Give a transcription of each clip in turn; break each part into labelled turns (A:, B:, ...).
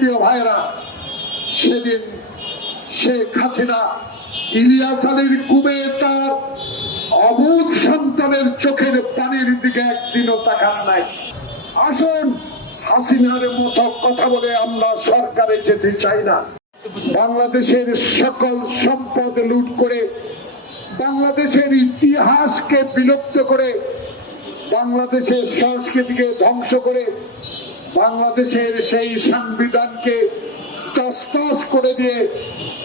A: প্রিয় ভাইরা, সেদিন শেখ হাসিনা, ইলিয়াস আলীর কুবে তার অবুধ সন্তানের চোখের পানির দিকে একদিনও তাকান নাই। আসুন, হাসিনার মতো কথা বলে আমরা সরকারে যেতে চাই না। বাংলাদেশের সকল সম্পদ লুট করে, বাংলাদেশের ইতিহাসকে বিলুপ্ত করে, বাংলাদেশের সংস্কৃতিকে ধ্বংস করে বাংলাদেশের সেই সংবিধানকে তসতস করে দিয়ে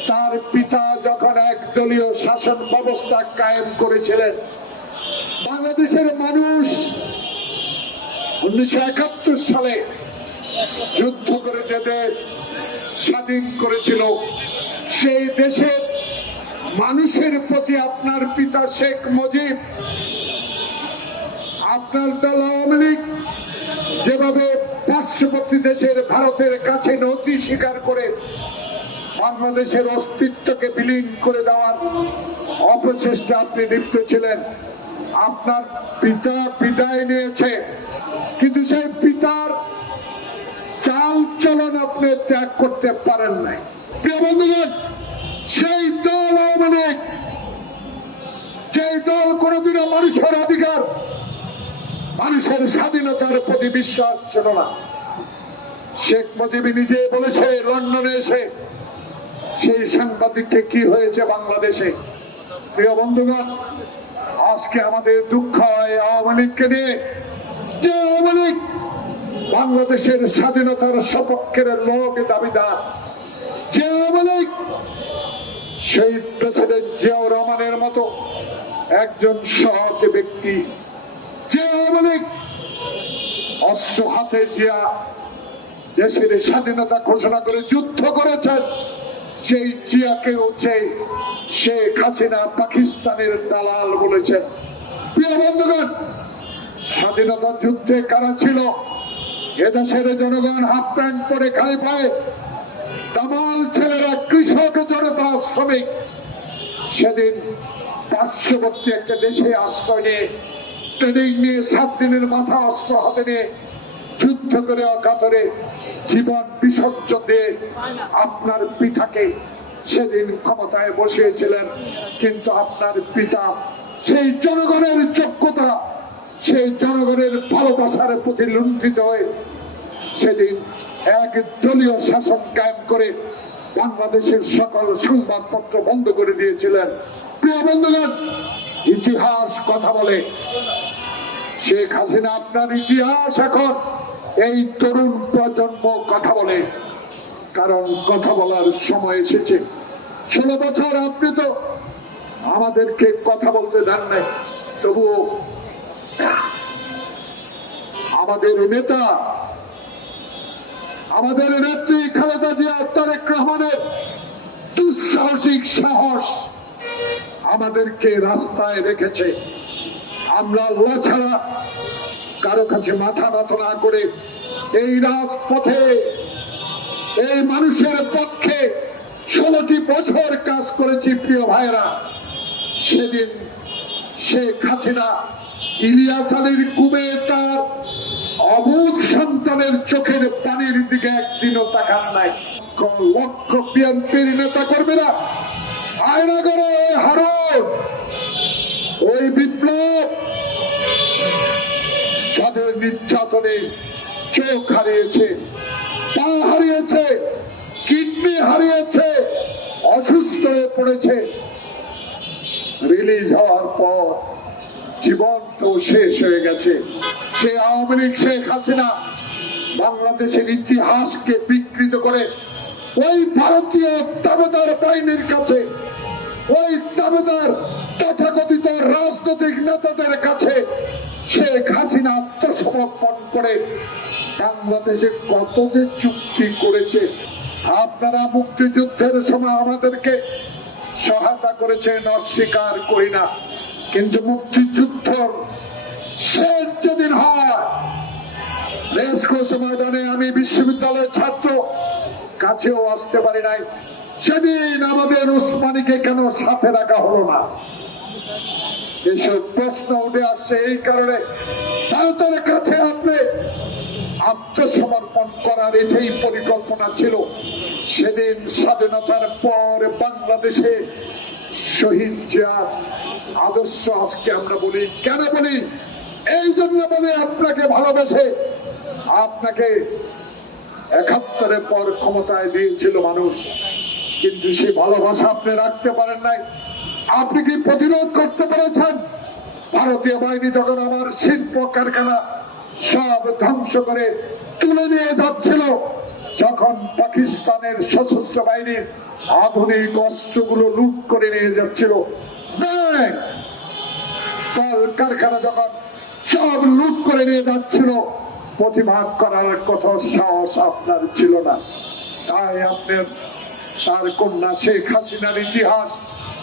A: তার পিতা যখন একদলীয় শাসন ব্যবস্থা কায়েম করেছিলেন, বাংলাদেশের মানুষ উনিশশো একাত্তর সালে যুদ্ধ করে যে দেশ স্বাধীন করেছিল, সেই দেশের মানুষের প্রতি আপনার পিতা শেখ মুজিব, আপনার দল আওয়ামী লীগ যেভাবে পার্শ্ববর্তী দেশের ভারতের কাছে নথি স্বীকার করে বাংলাদেশের অস্তিত্বকে বিলীন করে দেওয়ার অপচেষ্টা আপনি লিপ্ত ছিলেন। আপনার পিতা বিদায় নিয়েছে, কিন্তু সেই পিতার চাল চলন আপনি ত্যাগ করতে পারেন নাই। বন্ধুগণ, সেই দল আওয়ামী সেই দল কোনদিনও মানুষের অধিকার, মানুষের স্বাধীনতার প্রতি বিশ্বাস ছিল না। শেখ মুজিব নিজে বলেছে, লন্ডনে এসে। সেই সাংবাদিককে কি হয়েছে বাংলাদেশে? প্রিয় বন্ধুগণ, আজকে আমাদের দুঃখ হয় আওয়ামী লীগকে নিয়ে। যে আওয়ামী লীগ বাংলাদেশের স্বাধীনতার সপক্ষের লোক দাবিদার। যে আওয়ামী লীগ শহীদ প্রেসিডেন্ট জিয়াউর রহমানের মতো একজন সৎ ব্যক্তি। যে আওয়ামী লীগ অস্ত্র হাতে জিয়া দেশের স্বাধীনতা ঘোষণা করে যুদ্ধ করেছেন। সেই জিয়াকে হচ্ছে শেখ হাসিনা পাকিস্তানের দালাল বলেছেন। প্রিয় বন্ধুগণ, স্বাধীনতা যুদ্ধে কারা ছিল? এদেশের জনগণ হাফ প্যান্ট পরে খালি পায়। দামাল ছেলেরা কৃষক, জনতা, শ্রমিক। সেদিন পার্শ্ববর্তী একটা দেশে আশ্রয় নিয়ে, ট্রেনিং নিয়ে, সাত দিনের মাথা অস্ত্র হাতে নিয়ে যুদ্ধ করে অকাতরে জীবন বিসর্জন দিয়ে আপনার পিতাকে সেদিন ক্ষমতায় বসিয়েছিলেন। কিন্তু আপনার পিতা সেই জনগণের যোগ্যতা, সেই জনগণের ভালোবাসার প্রতি লুণ্ঠিত হয়ে সেদিন এক দলীয় শাসন কায়েম করে বাংলাদেশের সকল সংবাদপত্র বন্ধ করে দিয়েছিলেন। প্রিয় বন্ধুগণ, ইতিহাস কথা বলে, শেখ হাসিনা আপনার ইতিহাস এখন এই তরুণ প্রজন্ম কথা বলে, কারণ কথা বলার সময় এসেছে। ষোলো বছর আপনি তো আমাদেরকে কথা বলতে দেন নাই, তবুও আমাদের নেতা, আমাদের নেত্রী খালেদা জিয়া, তারেক রহমানের দুঃসাহসিক সাহস আমাদেরকে রাস্তায় রেখেছে। আমরা ছাড়া কারও কাছে মাথা নত না করে এই রাজপথে, এই মানুষের পক্ষে ষোলোটি বছর কাজ করেছি প্রিয় ভাইরা সেদিন শেখ হাসিনা ইলিয়াস আলীর কুবে তার অবুধ সন্তানের চোখের পানির দিকে একদিনও তাকান নাই। লক্ষ বিএনপির নেতা কর্মীরা আয়না করে হারণ ওই বিপ্লব যাদের নির্যাতনে চোখ হারিয়েছে, পা হারিয়েছে, কিডনি হারিয়েছে, অসুস্থ হয়ে পড়েছে। রিলিজ হওয়ার পর জীবন তো শেষ হয়ে গেছে। সে আওয়ামী লীগ শেখ হাসিনা বাংলাদেশের ইতিহাসকে বিকৃত করে ওই ভারতীয় দাবেদার বাহিনীর কাছে, ওই দাবেদার তথাকথিত রাজনৈতিক নেতাদের কাছে শেখ হাসিনা আত্মসমর্পণ করে বাংলাদেশে কত যে চুক্তি করেছে, আপনারা মুক্তিযুদ্ধের সময় আমাদেরকে সহায়তা করেছেন, অস্বীকার করি না। কিন্তু মুক্তিযুদ্ধ শেষ যেদিন হয় ময়দানে আমি বিশ্ববিদ্যালয়ের ছাত্র, কাছেও আসতে পারি নাই। সেদিন আমাদের ওসমানীকে কেন সাথে রাখা হলো না? এসব প্রশ্ন উঠে আসছে, এই কারণে ভারতের কাছে আপনি আত্মসমর্পণ করার এটাই পরিকল্পনা ছিল। সেদিন স্বাধীনতার পর বাংলাদেশে শহীদ জিয়ার আদর্শ আজকে আমরা বলি। কেন বলি? এই জন্য বলি আপনাকে ভালোবেসে আপনাকে একাত্তরের পর ক্ষমতায় দিয়েছিল মানুষ। কিন্তু সেই ভালোবাসা আপনি রাখতে পারেন নাই। আপনি কি প্রতিরোধ করতে পেরেছেন? ভারতীয় বাহিনী যখন আমার শিল্প কারখানা সব ধ্বংস করে তুলে নিয়ে যাচ্ছিল, যখন পাকিস্তানের সশস্ত্র বাহিনীর আধুনিক অস্ত্রগুলো লুট করে নিয়ে যাচ্ছিল কারখানা যখন সব লুট করে নিয়ে যাচ্ছিল, প্রতিবাদ করার কত সাহস আপনার ছিল না। তাই আপনার, তার কন্যা শেখ হাসিনার ইতিহাস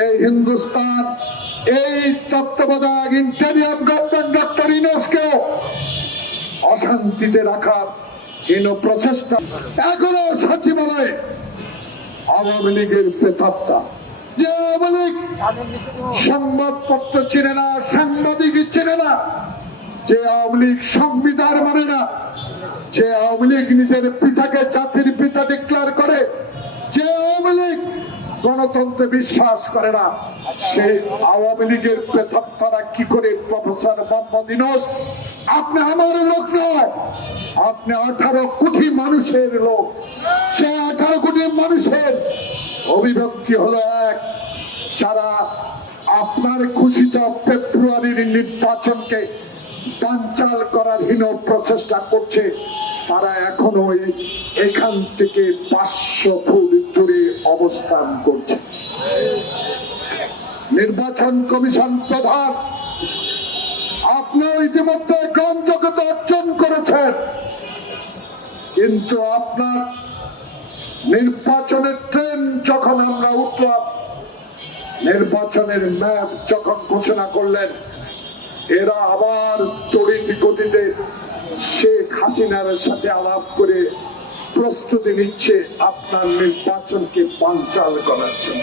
A: এই হিন্দুস্তান, এই তত্ত্বাবধায়ক ইন্টারিয়াম গভর্নমেন্ট ডক্টর ইনোসকেও অশান্তিতে রাখার হীন প্রচেষ্টা এখনও সচিবালয়ে আওয়ামী লীগের প্রেতাত্মা। যে আওয়ামী লীগ সংবাদপত্র চিনে না, সাংবাদিক চিনে না, যে আওয়ামী লীগ সংবিধান মানে না, যে আওয়ামী লীগ নিজের পিতাকে জাতির পিতা ডিক্লেয়ার করে, যে আওয়ামী লীগ গণতন্ত্রে বিশ্বাস করে না। সে আওয়ামী লীগের প্রেতাত্মারা কি করে প্রফেসর মোহাম্মদ ইনোস আপনি আমার লোক নয়, আপনি আঠারো কোটি মানুষের লোক। সে আঠারো কোটি মানুষের অভিব্যক্তি হলো এক, যারা আপনার খুশিত ফেব্রুয়ারির নির্বাচনকে করার হীন প্রচেষ্টা করছে। তারা এখনও এই- এখান থেকে পাঁচশো ফুট দূরে অবস্থান করছে। নির্বাচন কমিশন প্রধান, আপনিও ইতিমধ্যে গ্রহণযোগ্যতা অর্জন করেছেন। কিন্তু আপনার নির্বাচনের ট্রেন যখন আমরা উঠলাম, নির্বাচনের ম্যাপ যখন ঘোষণা করলেন এরা আবার তড়িৎ গতিতে শেখ হাসিনার সাথে আলাপ করে প্রস্তুতি নিচ্ছে আপনার নির্বাচনকে পাঞ্চাল করার জন্য।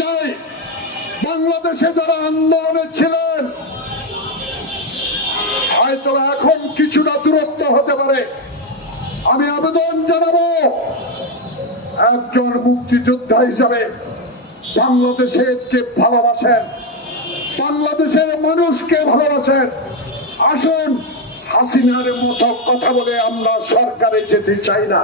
A: তাই বাংলাদেশে যারা আন্দোলনে ছিলেন, হয়তো এখন কিছুটা দূরত্ব হতে পারে। আমি আবেদন জানাব, একজন মুক্তিযোদ্ধা হিসাবে বাংলাদেশের কে ভালোবাসেন। বাংলাদেশের মানুষকে ভালোবাসেন আসুন হাসিনার মতো কথা বলে আমরা সরকারে যেতে চাই না।